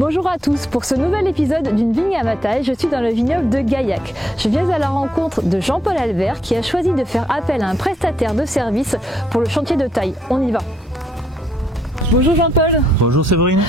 Bonjour à tous, pour ce nouvel épisode d'une vigne à ma taille, je suis dans le vignoble de Gaillac. Je viens à la rencontre de Jean-Paul Albert qui a choisi de faire appel à un prestataire de service pour le chantier de taille. On y va. Bonjour Jean-Paul. Bonjour Séverine.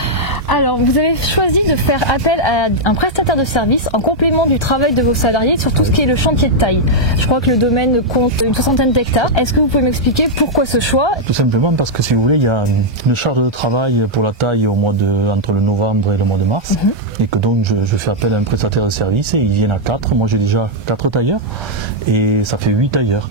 Alors, vous avez choisi de faire appel à un prestataire de service en complément du travail de vos salariés sur tout ce qui est le chantier de taille. Je crois que le domaine compte une 60aine d'hectares. Est-ce que vous pouvez m'expliquer pourquoi ce choix? Tout simplement parce que si vous voulez, il y a une charge de travail pour la taille entre le novembre et le mois de mars. Et que donc je fais appel à un prestataire de service et ils viennent à 4. Moi j'ai déjà 4 tailleurs et ça fait 8 tailleurs.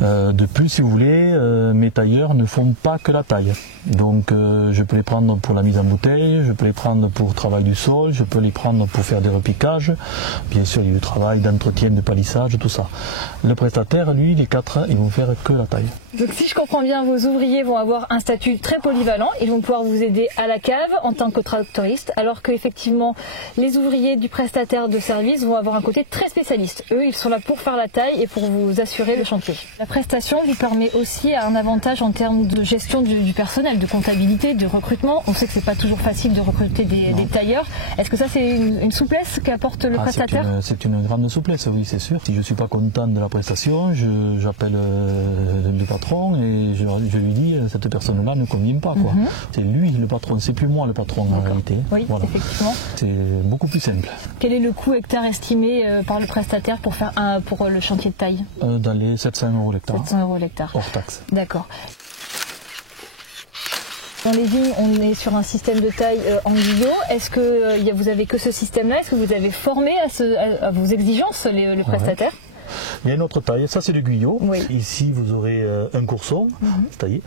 De plus, si vous voulez, mes tailleurs ne font pas que la taille. Donc je peux les prendre pour la mise en bouteille, je peux les prendre pour le travail du sol, je peux les prendre pour faire des repiquages. Bien sûr, il y a du travail d'entretien, de palissage, tout ça. Le prestataire, lui, les 4, ils vont faire que la taille. Donc si je comprends bien, vos ouvriers vont avoir un statut très polyvalent. Ils vont pouvoir vous aider à la cave en tant que tractoriste, alors qu'effectivement, les ouvriers du prestataire de service vont avoir un côté très spécialiste. Eux, ils sont là pour faire la taille et pour vous assurer le chantier. La prestation lui permet aussi un avantage en termes de gestion du personnel, de comptabilité, de recrutement. On sait que c'est pas toujours facile de recruter des tailleurs. Est-ce que ça, c'est une souplesse qu'apporte le prestataire? C'est une grande souplesse, oui, c'est sûr. Si je suis pas content de la prestation, j'appelle le patron et je lui dis cette personne-là ne convient pas. C'est lui le patron, c'est plus moi le patron en réalité. Oui, voilà. Effectivement. C'est beaucoup plus simple. Quel est le coût hectare estimé par le prestataire pour le chantier de taille? Dans les 700 € l'hectare. 700 € l'hectare. Hors taxe. D'accord. Dans les vignes, on est sur un système de taille en Guyot. Est-ce que vous avez que ce système-là? Est-ce que vous avez formé à vos exigences les prestataires? Il y a une autre taille, ça c'est le Guyot. Oui. Ici vous aurez un courson taillé.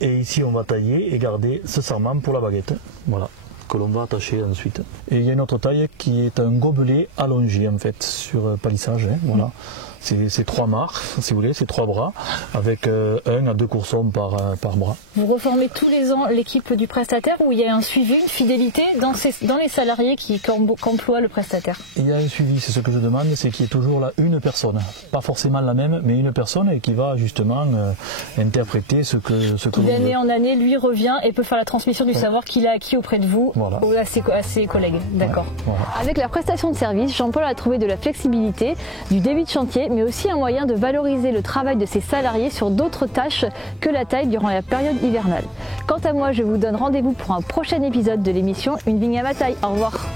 Et ici on va tailler et garder ce sarment pour la baguette. Voilà, que l'on va attacher ensuite. Et il y a une autre taille qui est un gobelet allongé en fait sur palissage. Voilà. C'est 3 mâts, si vous voulez, c'est 3 bras, avec 1 à 2 coursons par bras. Vous reformez tous les ans l'équipe du prestataire ou il y a un suivi, une fidélité dans les salariés qu'emploie le prestataire? Il y a un suivi, c'est ce que je demande, c'est qu'il y ait toujours là une personne, pas forcément la même, mais une personne qui va justement interpréter ce que d'année en année, lui revient et peut faire la transmission du savoir qu'il a acquis auprès de vous ou à ses collègues. D'accord. Voilà. Avec la prestation de service, Jean-Paul a trouvé de la flexibilité, du débit de chantier, mais aussi un moyen de valoriser le travail de ses salariés sur d'autres tâches que la taille durant la période hivernale. Quant à moi, je vous donne rendez-vous pour un prochain épisode de l'émission Une vigne à ma taille. Au revoir.